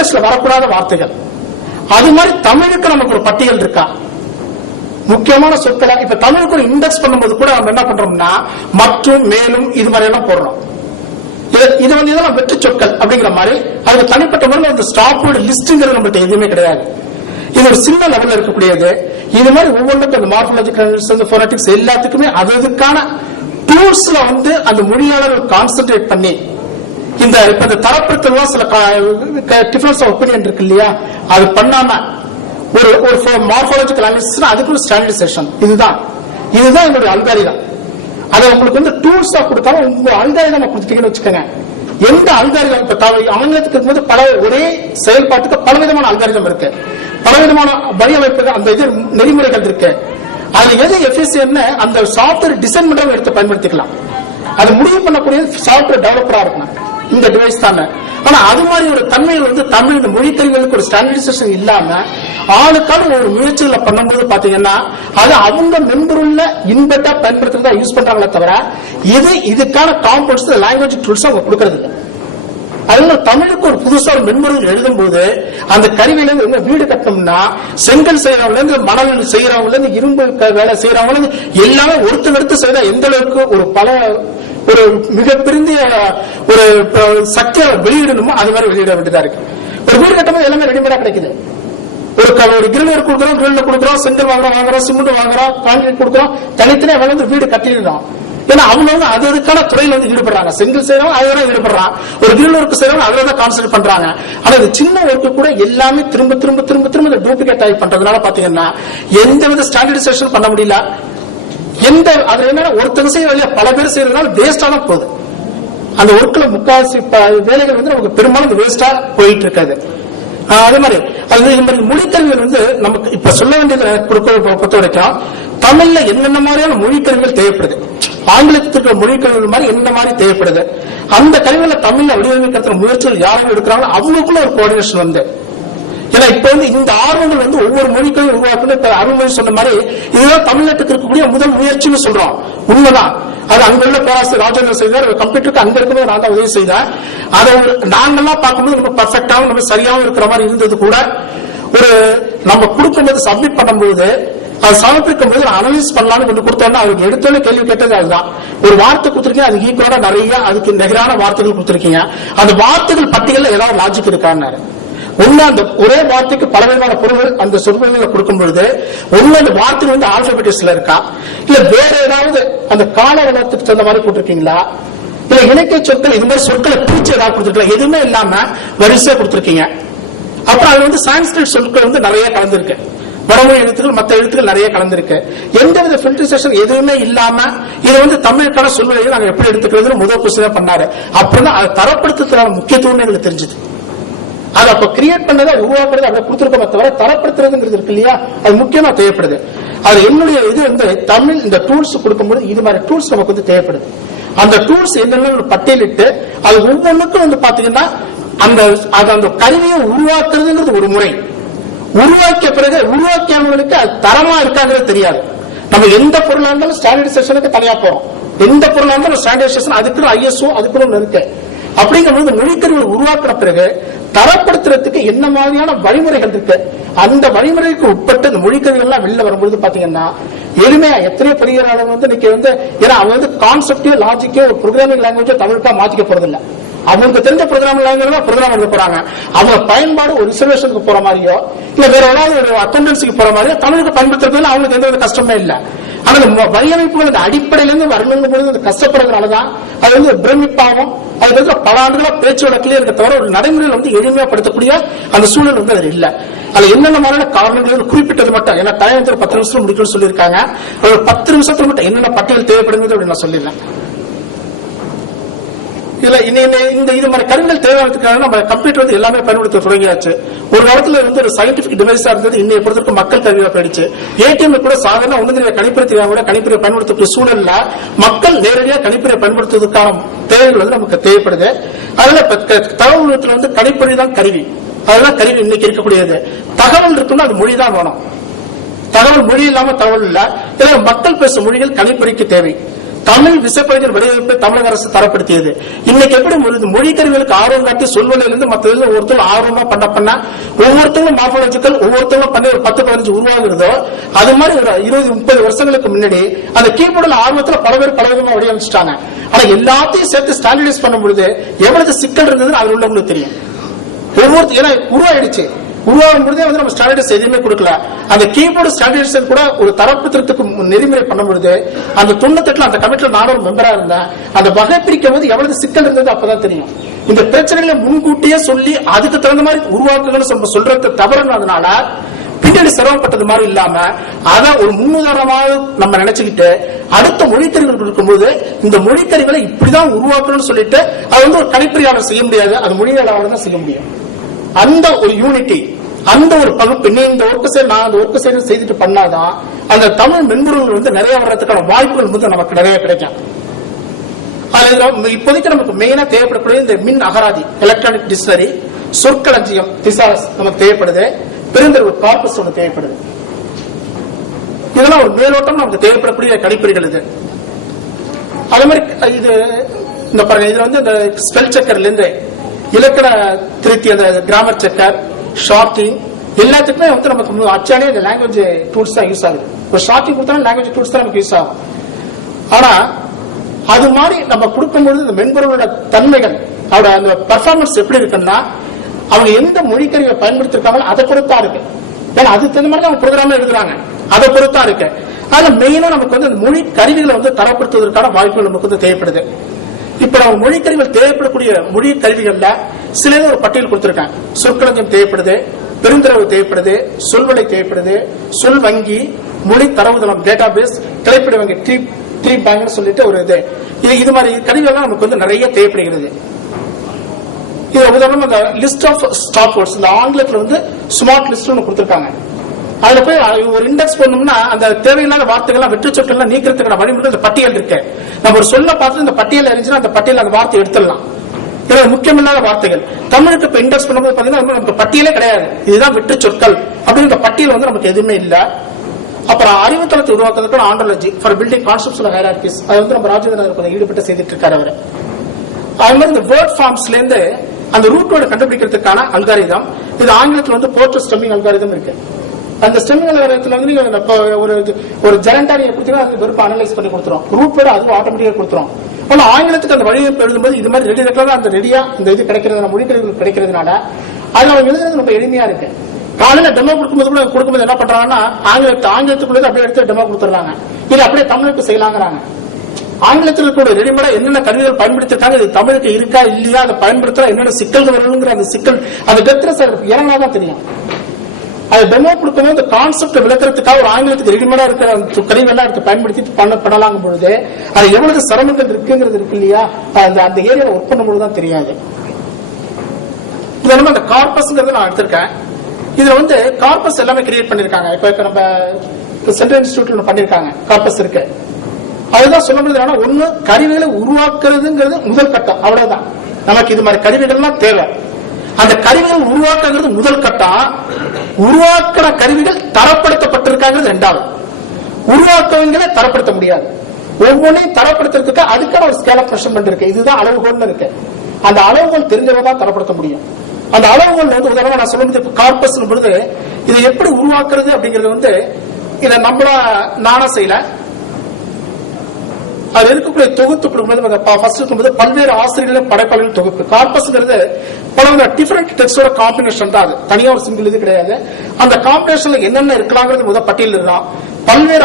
இண்டெக்ஸ்ல வரக்கூடாத வார்த்தைகள். அது மாதிரி தமிழுக்கு நமக்கு ஒரு பட்டியல் இருக்கா? முக்கியமான சொற்களை இப்ப தமிழுக்கு ஒரு இண்டெக்ஸ் பண்ணும்போது கூட நம்ம என்ன பண்றோம்னா மற்றும் மேலும் இது மாதிரி எல்லாம் போடுறோம். இது- இது வந்து இதெல்லாம் வெற்றி சொற்கள் அப்படிங்கிற மாதிரி அதுக்கு தனிப்பட்ட முறையில் அந்த ஸ்டாப்போட லிஸ்ட்ங்கிறது நம்மள்ட்ட எதுவுமே கிடையாது. இது ஒரு சின்ன லெவல்ல இருக்கக்கூடியது. இது மாதிரி ஒவ்வொன்றுக்கும் அந்த மார்பலாஜிக்கல் ஃபோனட்டிக்ஸ் எல்லாத்துக்குமே அது அதுக்கான டூல்ஸ்ல வந்து அந்த மொழியாளர்கள் கான்சென்ட்ரேட் பண்ணி இந்த இப்ப இந்த தரப்படுத்தலாம் சில டிஃபரன்ஸ் ஆஃப் ஒப்பீனியன் இருக்கு இல்லையா? அது பண்ணாம ஒரு ஒரு மார்பாலஜிக்கல் அனாலிசிஸ் அதுக்கு ஒரு ஸ்டாண்டர்டைசேஷன் இதுதான். இதுதான் என்னுடைய அல்காரிதம் அதை உங்களுக்கு வந்து டூல்ஸா கொடுத்தாலும் உங்க அல்காரிதம் கொடுத்துட்டீங்கன்னு வச்சுக்கோங்க. எந்த அல்காரிதம் இப்ப தவ- ஆங்கிலத்துக்கு இருக்கும்போது பல ஒரே செயல்பாட்டுக்கு பலவிதமான அல்காரிதம் இருக்கு. பலவிதமான வடிவமைப்புகள் அந்த இது நெறிமுறைகள் இருக்கு. அதுல எது எஃபிசியன்ட் அந்த சாஃப்ட்வேர் டிசைன் பண்றவங்க எடுத்து பயன்படுத்திக்கலாம். அது முடிவு பண்ணக்கூடிய சாஃப்ட்வேர் டெவலப்பரா இருக்கணும். இந்த டிவைஸ் தானே. ஆனா அது மாதிரி ஒரு தன்மையில் வந்து தமிழ் இந்த மொழி தெரிவுகளுக்கு ஒரு ஸ்டாண்டர்டைசேஷன் இல்லாம ஆளுக்கான ஒரு முயற்சிகளை பண்ணும்போது பாத்தீங்கன்னா அது அவங்க மென்பொருள்ல இன்பெட்டா பயன்படுத்துறதா யூஸ் பண்றாங்களே தவிர இது இதுக்கான காம்பவுண்ட்ஸ் லாங்குவேஜ் டூல்ஸ் அவங்க கொடுக்கறது இல்லை. அதனால தமிழுக்கு ஒரு புதுசா ஒரு மென்பொருள் எழுதும்போது அந்த கருவியில இருந்து வீடு கட்டணும்னா செங்கல் செய்யறவங்க இருந்து மணல் செய்யறவங்க இருந்து இரும்பு வேலை செய்யறவங்க இருந்து எல்லாமே ஒருத்தர் எடுத்து செய்தா எந்த அளவுக்கு ஒரு பல ஒரு மிகப்பெரிய ஒரு சக்தியை வெளியிடணுமோ அது மாதிரி வெளியிட வேண்டியதா இருக்கு. ஒரு வீடு கட்டும்போது எல்லாமே ரெடிமேடா கிடைக்குது. ஒரு ஒரு கிரில் கொடுக்குறோம் கிரில் கொடுக்குறோம் செங்கல் வாங்குறோம் வாங்குறோம் சிமெண்ட் வாங்குறோம் கான்கிரீட் கொடுக்குறோம் தனித்தனியா வந்து வீடு கட்டிடுறோம் ஏன்னா அவங்க வந்து அது அதுக்கான துறையில வந்து ஈடுபடுறாங்க. செங்கல் செய்யறவங்க அதுல ஈடுபடுறான் ஒரு கிரில் ஒர்க் செய்யறவங்க அதுல தான் கான்சென்ட் பண்றாங்க. ஆனா இந்த சின்ன ஒர்க்கு கூட எல்லாமே திரும்ப திரும்ப திரும்ப திரும்ப இந்த டூப்ளிகேட் ஆகி பண்றதுனால பாத்தீங்கன்னா எந்த வித ஸ்டாண்டர்டைசேஷன் பண்ண முடியல. எந்த அதுல என்னன்னா ஒருத்தர் செய்யற வழியா பல பேர் செய்யறதுனால வேஸ்டா தான் போகுது. அந்த ஒர்க்ல முக்காவாசி வேலைகள் வந்து நமக்கு பெரும்பாலும் வேஸ்டா போயிட்டு இருக்காது அதே மாதிரி அது இந்த மாதிரி மொழிக்கல்விகள் வந்து நமக்கு இப்ப சொல்ல வேண்டியது கொடுக்க பொறுத்த வரைக்கும் தமிழ்ல என்னென்ன மாதிரியான மொழிக்கல்விகள் தேவைப்படுது? ஆங்கிலத்துக்கு இருக்கிற மொழிக்கல்விகள் மாதிரி என்ன மாதிரி தேவைப்படுது? அந்த கல்விகளை தமிழ்ல வடிவமைக்கிறதுக்கு முயற்சிகள் யாரும் எடுக்கிறாங்களோ அவங்களுக்குள்ள ஒரு கோஆர்டினேஷன் வந்து ஏன்னா இப்ப வந்து இந்த ஆர்வங்கள் வந்து ஒவ்வொரு மொழிக்கும் உருவாக்குன்னு இப்ப அருள்மொழி சொன்ன மாதிரி இதுதான் தமிழ்நாட்டுக்கு இருக்கக்கூடிய முதல் முயற்சின்னு சொல்றோம். உண்மைதான். அது அங்க உள்ள பேராசிரியர் ராஜேந்திர செய்தார். கம்ப்யூட்டருக்கு அங்க இருக்கும்போது நான் தான் உதவி செய்தேன் அதை நாங்கெல்லாம் பார்க்கும்போது ரொம்ப பர்ஃபெக்டாகவும் நம்ம சரியாவும் இருக்கிற மாதிரி இருந்தது கூட. ஒரு நம்ம கொடுக்கும்போது சப்மிட் பண்ணும்போது அது சமர்ப்பிக்கும் போது அனலைஸ் பண்ணலாம்னு கொண்டு கொடுத்தோம்னா அவருக்கு எடுத்தோட கேள்வி கேட்டது அதுதான். ஒரு வார்த்தை கொடுத்துருக்கீங்க அது ஈக்குவலா நிறைய அதுக்கு நிகரான வார்த்தைகள் கொடுத்துருக்கீங்க. அந்த வார்த்தைகள் பட்டியலில் ஏதாவது லாஜிக் இருக்கான்னு ஒண்ணு அந்த ஒரே வார்த்தைக்கு பலவிதமான பொருள்கள் அந்த சொற்களை கொடுக்கும் பொழுது ஒண்ணு அந்த வார்த்தை வந்து ஆல்பபெட்டிக்ஸ்ல இருக்கா? இல்ல வேற ஏதாவது அந்த கால வளத்துக்கு தகுந்த மாதிரி போட்டிருக்கீங்களா இல்ல இலக்கிய சொற்கள் இது மாதிரி சொற்களை பிரிச்சு ஏதாவது கொடுத்துருக்கலாம் எதுவுமே இல்லாம வரிசையா கொடுத்துருக்கீங்க. அப்புறம் அது வந்து சான்ஸ்கிரிட் சொற்கள் வந்து நிறைய கலந்துருக்கு. வடமொழி எழுத்துக்கள் மற்ற எழுத்துக்கள் நிறைய கலந்துருக்கு. எந்தவித பில்டரைசேஷன் எதுவுமே இல்லாம இது வந்து தமிழுக்கான சொல்வதை நாங்க எப்படி எடுத்துக்கிறது முதல் கொஸ்டின் பண்ணாரு. அப்படின்னா அதை தரப்படுத்துறதுக்கான முக்கியத்துவம் எங்களுக்கு தெரிஞ்சது. அதை அப்ப கிரியேட் பண்ணதை உருவாக்குறது அதை கொடுத்துருக்கோமே தவிர தரப்படுத்துறதுங்கிறது இருக்கு இல்லையா? அது முக்கியமா தேவைப்படுது. அது என்னுடைய இது வந்து தமிழ் இந்த டூல்ஸ் கொடுக்கும்போது இது மாதிரி டூல்ஸ் நமக்கு வந்து தேவைப்படுது. அந்த டூல்ஸ் என்னென்ன ஒரு பட்டியலிட்டு அது ஒவ்வொன்றுக்கும் வந்து பாத்தீங்கன்னா அந்த அது அந்த கருவியை உருவாக்குறதுங்கிறது ஒரு முறை. உருவாக்கிய பிறகு உருவாக்கியவங்களுக்கு அது தரமா இருக்காங்கிறது தெரியாது. நம்ம எந்த பொருளா இருந்தாலும் ஸ்டாண்டர்டைசேஷனுக்கு தனியா போறோம். எந்த பொருளா இருந்தாலும் ஸ்டாண்டர்டைசேஷன் அதுக்குன்னு ஐஎஸ்ஓ அதுக்குன்னு ஒண்ணு இருக்கு. அப்படிங்கும்போது மொழிக்கருவி உருவாக்குற பிறகு தரப்படுத்துறதுக்கு என்ன மாதிரியான வழிமுறைகள் இருக்கு? அந்த வழிமுறைக்கு உட்பட்டு இந்த மொழிக்கருவிகள் எல்லாம் வெளில வரும்பொழுது பாத்தீங்கன்னா எளிமையா எத்தனையோ பெரிய வந்து இன்னைக்கு வந்து ஏன்னா அவங்க வந்து கான்செப்டோ லாஜிக்கோ ஒரு ப்ரோக்ராமிங் லாங்குவேஜோ தமிழுக்கா மாத்திக்க போறது இல்ல அவங்களுக்கு தெரிஞ்ச ப்ரோக்ராம் லாங்குவேஜ் ப்ரோக்ராம் எழுத போறாங்க. அவங்க பயன்பாடு ஒரு ரிசர்வேஷனுக்கு போற மாதிரியோ இல்ல வேற ஏதாவது ஒரு அக்கௌண்டன்சிக்கு போற மாதிரியோ தமிழுக்கு பயன்படுத்துறதுல அவங்களுக்கு எந்த வித கஷ்டமே இல்ல. ஆனா வடிவமைப்புகள் அந்த அடிப்படையில இருந்து வரணுங்கும் பொழுது அது கஷ்டப்படுறதுனாலதான் அது வந்து பிரமிப்பாகும். அது வந்து பல ஆண்டுகளா பேச்சு வழக்கிலே இருக்க தவிர ஒரு நடைமுறையில் வந்து எளிமையாப்படுத்தக்கூடிய அந்த சூழல் வந்து அது இல்ல. அதுல என்னென்ன மாதிரியான காரணங்கள் குறிப்பிட்டது மட்டும். ஏன்னா டைம் பத்து நிமிஷத்துல முடிக்கணும்னு சொல்லியிருக்காங்க. ஒரு பத்து நிமிஷத்துல மட்டும் என்னென்ன பட்டியல் தேவைப்படுங்கிறது அப்படி நான் சொல்லிடுறேன். இதுல இந்த- இந்த- இது மாதிரி கருவிகள் தேவையானதுக்காக நம்ம கம்ப்யூட்டர் வந்து எல்லாமே பயன்படுத்த தொடங்கியாச்சு. ஒரு காலத்துல வந்து ஒரு சயின்டிபிக் டிவைஸா இருந்தது இன்னைய பொறுத்தவரைக்கும் மக்கள் கருவியா போயிடுச்சு. ஏடிஎம் கூட சாதாரண ஒண்ணு கணிப்பறை தெரியாம கூட கணிப்பறை பயன்படுத்தக்கூடிய சூழல்ல மக்கள் நேரடியா கணிப்பறை பயன்படுத்துவதற்கான தேவைகள் வந்து நமக்கு தேவைப்படுது. அதனால க- தகவல் வந்து கணிப்பொழி தான் கருவி. அதுதான் கருவி இன்னைக்கு இருக்கக்கூடியது. தகவல் இருக்குன்னா அது மொழி தான் வேணும். தகவல் மொழி இல்லாம தகவல் இல்ல. ஏன்னா மக்கள் பேசும் மொழிகள் கணிப்பொறிக்கு தேவை. தமிழ் விசைப்பலகையின் வடிவமைப்பை தமிழக அரசு தரப்படுத்தியது. இன்னைக்கு எப்படி மொழி- கருவிகளுக்கு ஆர்வம் காட்டி சொல்வதிலிருந்து மற்றதுல ஒருத்தர் ஆர்வமா பண்ண பண்ண ஒவ்வொருத்தங்களும் மார்பாலஜிக்கல் ஒவ்வொருத்தங்களும் பண்ணி ஒரு பத்து பதினஞ்சு உருவாகிறதோ அது மாதிரி ஒரு இருபது முப்பது வருஷங்களுக்கு முன்னாடி அந்த கீபோர்டில் ஆர்வத்தில் பல பேர் பல விதமா வடிவமைச்சிட்டாங்க ஆனா எல்லாத்தையும் சேர்த்து ஸ்டாண்டர்டைஸ் பண்ணும் பொழுது எவ்வளவு சிக்கல் இருந்ததுன்னு அது உள்ளவங்களுக்கு தெரியும். ஒவ்வொருத்தர் ஏன்னா உருவாயிடுச்சு. உருவாகும் பொழுதே வந்து நம்ம ஸ்டாண்டர்டைஸ் எதுவுமே கொடுக்கல. அந்த கீபோர்டு ஸ்டாண்டர்டைசேஷன் கூட ஒரு தரப்பத்திரத்துக்கு நெறிமுறை பண்ணும் பொழுது அந்த தொண்ணூத்தெட்டுல அந்த கமிட்டில நானும் ஒரு மெம்பரா இருந்தேன் அந்த வகை பிரிக்கும் போது எவ்வளவு சிக்கல் இருந்தது அப்பதான் தெரியும். இந்த பிரச்சனைகளை முன்கூட்டியே சொல்லி அதுக்கு தகுந்த மாதிரி உருவாக்குங்கன்னு நம்ம சொல்றது தவறுனதுனால பின்னாடி சிரமப்பட்டது மாதிரி இல்லாம அதை ஒரு முன்னுதாரணமாக நம்ம நினைச்சுக்கிட்டு அடுத்த மொழித்தறிவுகள் இருக்கும்போது இந்த மொழித்தறிவுகளை இப்படிதான் உருவாக்கணும்னு சொல்லிட்டு அது வந்து ஒரு கணிப்பொறியாளர் செய்ய முடியாது. அது மொழியாளர் தான் செய்ய முடியும். அந்த ஒரு யூனிட்டி அந்த ஒரு பகுப்பு நீ இந்த ஒர்க்கு சைடு நான் அந்த ஒர்க்கு சைடு செய்துட்டு பண்ணாதான் அந்த தமிழ் மென்பொருள் வந்து நிறைய வர்றதுக்கான வாய்ப்புகள் வந்து நமக்கு நிறைய கிடைக்கும். அதுல இப்போதைக்கு நமக்கு மெயினா தேவைப்படக்கூடிய இந்த மின் அகராதி எலக்ட்ரானிக் டிக்ஷனரி சொற்களஞ்சியம் திசாஸ் நமக்கு தேவைப்படுது. பெருந்தெருவு கார்பஸ் ஒன்று தேவைப்படுது. இதெல்லாம் ஒரு மேலோட்டம் நமக்கு தேவைப்படக்கூடிய கணிப்பொறிகள் இது. அதே மாதிரி இது இந்த பாருங்க இதுல வந்து இந்த ஸ்பெல் செக்கர்ல இருந்து இலக்கண திருத்தி அந்த கிராமர் செக்கர் ஷார்ட்டிங் எல்லாத்துக்குமே வந்து நமக்கு அச்சானே இந்த லாங்குவேஜ் டூல்ஸ் தான் யூஸ் ஆகுது. ஒரு ஷார்ட்டிங் கொடுத்தாலும் லாங்குவேஜ் டூல்ஸ் தான் நமக்கு யூஸ் ஆகும். ஆனா அது மாதிரி நம்ம கொடுக்கும்போது இந்த மென்பொருளோட தன்மைகள் அவரோட அந்த பர்ஃபார்மன்ஸ் எப்படி இருக்குன்னா அவங்க எந்த மொழிக்கருவியை பயன்படுத்திருக்காங்களோ அதை பொறுத்தா இருக்கு. ஏன்னா அதுக்கு தகுந்த மாதிரி அவங்க ப்ரோக்ராம் எழுதுறாங்க. அதை பொறுத்தா இருக்கு. அதுல மெயினா நமக்கு வந்து இந்த மொழி கருவிகளை வந்து தரப்படுத்துவதற்கான வாய்ப்புகள் நமக்கு வந்து தேவைப்படுது. இப்ப நம்ம மொழி கருவிகள் தேவைப்படக்கூடிய மொழி கருவிகள்ல சில ஒரு பட்டியல் கொடுத்திருக்கேன் சொற்களஞ்சியம் தேவைப்படுது பெருந்தரவு தேவைப்படுது சொல்வலை தேவைப்படுது சொல் வங்கி மொழி தரவுதளம் டேட்டா பேஸ் கிளைப்பிட வங்கி ட்ரீ ட்ரீ பேங்க்னு சொல்லிட்டு ஒரு இது. இது இது மாதிரி கருவிகள்லாம் நமக்கு வந்து நிறைய தேவைப்படுகிறது. இது உதாரணம் இந்த லிஸ்ட் ஆஃப் ஸ்டாப் வேர்ட்ஸ் இந்த ஆங்கிலத்துல வந்து ஸ்மார்ட் லிஸ்ட் ஒன்று கொடுத்துருக்காங்க. அதுல போய் ஒரு இண்டெக்ஸ் பண்ணோம்னா அந்த தேவையில்லாத வார்த்தைகள்லாம் வெற்றி சொற்கள்லாம் நீக்கிறதுக்கான வழிமுறை இந்த பட்டியல் இருக்கு. நம்ம ஒரு சொல்ல பார்த்து இந்த பட்டியல் இருந்துச்சுன்னா அந்த பட்டியல் அந்த வார்த்தை எடுத்துடலாம். இது முக்கியமில்லாத வார்த்தைகள். தமிழுக்கு இப்ப இண்டெக்ஸ் பண்ணும்போது பாத்தீங்கன்னா நமக்கு பட்டியலே கிடையாது. இதுதான் வெற்றி சொற்கள். அப்படின்ற பட்டியல் வந்து நமக்கு எதுவுமே இல்ல. அப்புறம் அறிவுத்தளத்தை உருவாக்குறதுக்கு ontology for building concepts hierarchies அது வந்து நம்ம ராஜேந்திரன் கொஞ்சம் ஈடுபட்டு செய்துட்டு இருக்காரு அவர். அது மாதிரி இந்த வேர்ட் ஃபார்ம்ஸ்ல இருந்து அந்த ரூட் வேர்டு கண்டுபிடிக்கிறதுக்கான அல்காரிதம் இது ஆங்கிலத்துல வந்து போர்ட்டல் ஸ்டம்மிங் அல்காரிதம் இருக்கு. அந்த ஸ்டெம்மிங் அல்காரிதத்துல வந்து நீங்க இப்போ ஒரு ஒரு ஜெரண்டாரி கொடுத்தீங்கன்னா அது வெறுப்பு அனலைஸ் பண்ணி கொடுத்துரும். ரூட் வேர்டு அதுவும் ஆட்டோமேட்டிக்கா கொடுத்துரும். ஆனா ஆங்கிலத்துக்கு அந்த வழியை எழுதும்போது இது மாதிரி ரெடி ரெக்கார்டா அந்த ரெடியா இந்த இது கிடைக்கிறது மொழி கருவிகள் கிடைக்கிறதுனால அது அவங்க எழுதுறது ரொம்ப எளிமையா இருக்கு. காலையில டெமோ கொடுக்கும்போது கூட கொடுக்கும்போது என்ன பண்றாங்கன்னா ஆங்கிலத்து ஆங்கிலத்துக்குள்ளே அப்படியே எடுத்து டெமோ கொடுத்துறாங்க இது அப்படியே தமிழுக்கு செய்யலாங்கிறாங்க. ஆங்கிலத்தில் கூட ரெடிமேடா என்னென்ன கருவிகள் பயன்படுத்திருக்காங்க இது தமிழுக்கு இருக்கா இல்லையா அதை பயன்படுத்துறா என்னென்ன சிக்கல்கள் வருங்கிற அந்த சிக்கல் அந்த கத்திர சார் இறங்கினாதான் தெரியும். அதை டெமோ கொடுக்கும்போது அந்த கான்செப்ட் விளக்குறதுக்காக ஒரு ஆங்கிலத்துக்கு ரெடிமேடா இருக்கிற அந்த கருவியெல்லாம் எடுத்து பயன்படுத்தி பண்ண பண்ணலாங்கும் பொழுது அது எவ்வளவு சிரமங்கள் இருக்குங்கிறது இருக்கு இல்லையா? அந்த அந்த ஏரியாவில் ஒர்க் பண்ணும்போது தான் தெரியாது. இது அந்த கார்பஸ்ங்கிறத நான் எடுத்திருக்கேன். இதுல வந்து கார்பஸ் எல்லாமே கிரியேட் பண்ணிருக்காங்க. இப்ப இப்ப நம்ம சென்ட்ரல் இன்ஸ்டியூட்ல பண்ணிருக்காங்க. கார்பஸ் இருக்கு. அதுதான் சொல்ல முடியுது என்னன்னா ஒண்ணு கருவிகளை உருவாக்குறதுங்கிறது முதல் கட்டம். அவ்வளவுதான். நமக்கு இது மாதிரி கருவிகள்லாம் தேவை. அந்த கருவிகள் உருவாக்குறது முதல் கட்டம். உருவாக்குற கருவிகள் தரப்படுத்தப்பட்டிருக்காங்கிறது ரெண்டாவது. உருவாக்குவங்களே தரப்படுத்த முடியாது. ஒவ்வொன்றையும் தரப்படுத்துறதுக்கு அதுக்கான ஒரு ஸ்கேல் ஆஃப் மெஷர்மெண்ட் இருக்கு இதுதான் அளவுகோல்னு இருக்கு. அந்த அளவுகோல் தெரிஞ்சவங்க தான் தரப்படுத்த முடியும். அந்த அளவுகோல் வந்து உதாரணமா நான் சொல்லும்போது இப்ப கார்பஸ் பொழுது இதை எப்படி உருவாக்குறது அப்படிங்கறது வந்து இதை நம்மளா நானா செய்யல. அது இருக்கக்கூடிய தொகுத்து ஃபர்ஸ்ட் இருக்கும்போது பல்வேறு ஆசிரியர்களின் படைப்பாளர்கள் தொகுப்பு. கார்பஸ்ங்கிறது பல டிஃபரெண்ட் டெக்ஸ்டோட காம்பினேஷன் தான் அது. தனியா ஒரு சிங்கிள் இது கிடையாது. அந்த காம்பினேஷன்ல என்னென்ன இருக்கலாங்கிறது முதல் பட்டியல் தான் பல்வேறு